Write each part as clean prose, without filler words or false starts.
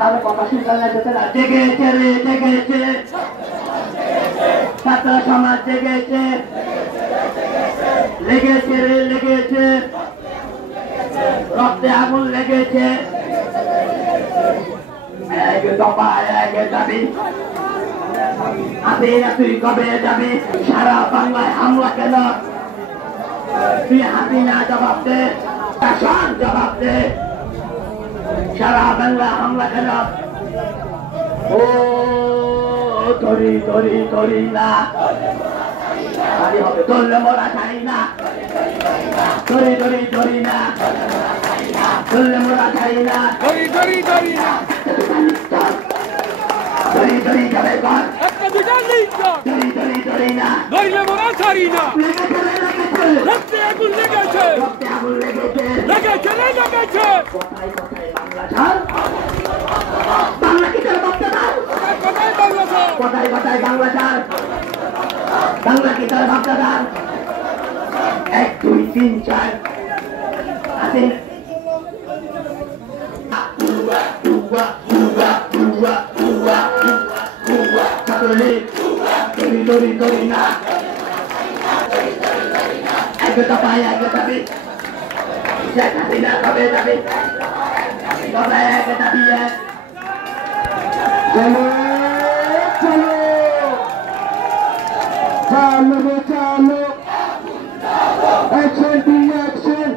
তাদের কথা শুনতে যেতে না জেগেছে রে জেগেছে ছাত্র সমাজ জেগেছে লেগেছে রে লেগেছে রক্তে আগুন লেগেছে এক দফা এক দাবি হাসিনা তুই কবে যাবি সারা বাংলায় হামলা কেন তুই হাসিনা জবাব দে শাসন জবাব দে সারা বাংলা হামলা কেন ও তরি তরি তরি না আরে হবে তোলে মোরা ছাড়ি না তরি তরি তরি না তোলে মোরা ছাড়ি না তরি তরি তরি না তরি তরি যাবে কর একটা দুটা লিখা তরি তরি তরি না ধরলে মোরা ছাড়ি না লেগেছে লেগেছে রক্তে আগুন লেগেছে রক্তে আগুন লেগেছে লেগেছে লেগেছে কোথায় কোথায় বাংলা ছাড় বাংলা কি তোর বক্তা দাও কোথায় বাংলা ছাড় কোথায় কোথায় বাংলা ছাড় বাংলা কি তোর বক্তা দাও 1 2 3 4 আসেন Dori dori dori na, ayo tapi jangan tidak tapi ayo tapi ya, चलो चलो चलो चलो action to action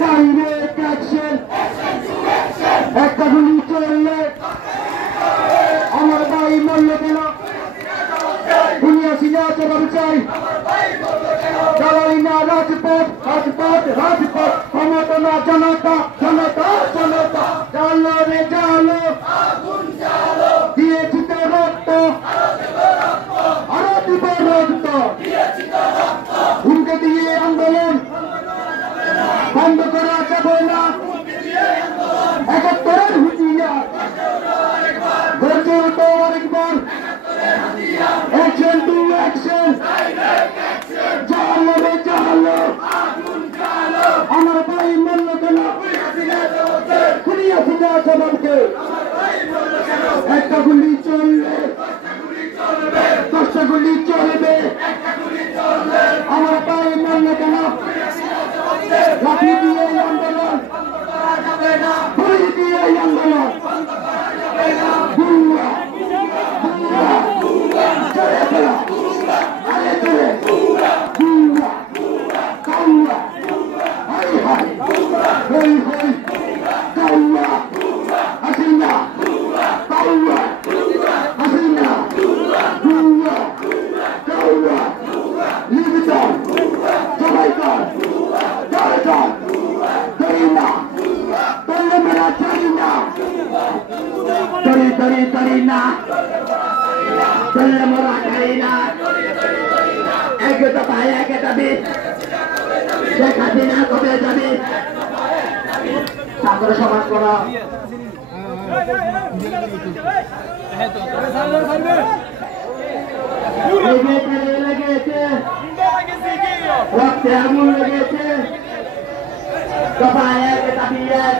direct action একটা গুলি চললে আমার ভাই মরল কেন দুনিয়া সিনা জবাব চাই দালালি না রাজপথ রাজপথ রাজপথ ক্ষমতা না জনতা জনতা জনতা জালো রে জালো দিয়েছি তো রক্ত আরো দিব রক্ত হুমকে দিয়ে আন্দোলন বন্ধ করা যাবে না 71 হুঁশিয়ার গর্জে উঠো আরেকবার অ্যাকশন টু অ্যাকশন জালো রে জালো আমার ভাই মরল কেন খুনিয়া সিনা জবাবকে একটা গুলি চললে 10টা গুলি চলবে আমার ভাই মরল কেন লাঠি দিয়ে আন্দোলন গুলি দিয়ে আন্দোলন বুয়া বুয়া চলে চলো আরে চলে বুয়া কাউয়া হাই হাই হই হই কাউয়া হাসিনা কাউয়া হাসিনা বুয়া কাউয়া লিবিটার জমাইকার জারজার দরিনা তোলে মেরা চাইনা তরি তরি তরি না তোলে মোরা চাইনা এক দফা এক দাবি শেখ হাসিনা কবে যাবি ছাত্র সমাজ করা লেগেছে রক্তে আগুন লেগেছে দফা এক দাবি এক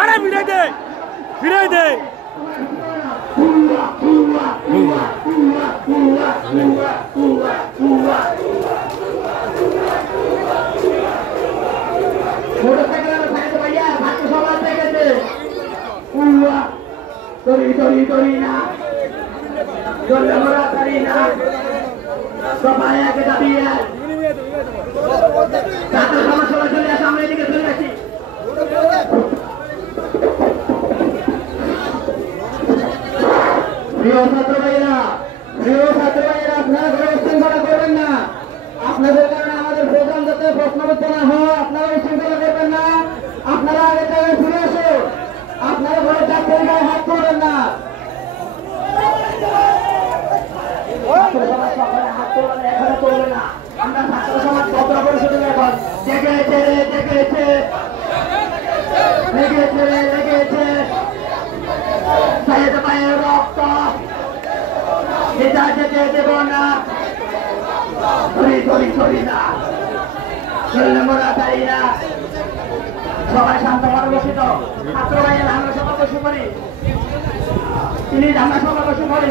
আরে ফিরে দে ফিরে দে Dori dori dori na, dori mora dori na, supaya kita biar. Satu sama soalnya sampai ini kita lagi. প্রিয় ছাত্র ভাইরা আপনারা কোনো উচ্ছৃঙ্খলা করবেন না আপনাদের কারণে আমাদের প্রোগ্রাম যাতে প্রশ্নবিদ্ধ না হয় আপনারা উচ্ছৃঙ্খলা করবেন না আপনারা আগে জায়গায় ফিরে আসুন আপনারা ঘরে চাকরির গায়ে হাত করবেন না ছাত্র সমাজ সকালে হাত তোলেন এখানে করবে না আমরা ছাত্র সমাজ ভদ্র পরিষদের এখন জেগেছে লেগেছে সাইয়েদ ভাইয়ের রক্ত যেতে দেব না ধরি না মুসল্লি মোরাতারিরা সবাই শান্ত ভাবে বসিত ছাত্র ভাইয়ের আমরা সবাই বসে পড়ি প্লিজ আমরা সবাই বসে পড়ি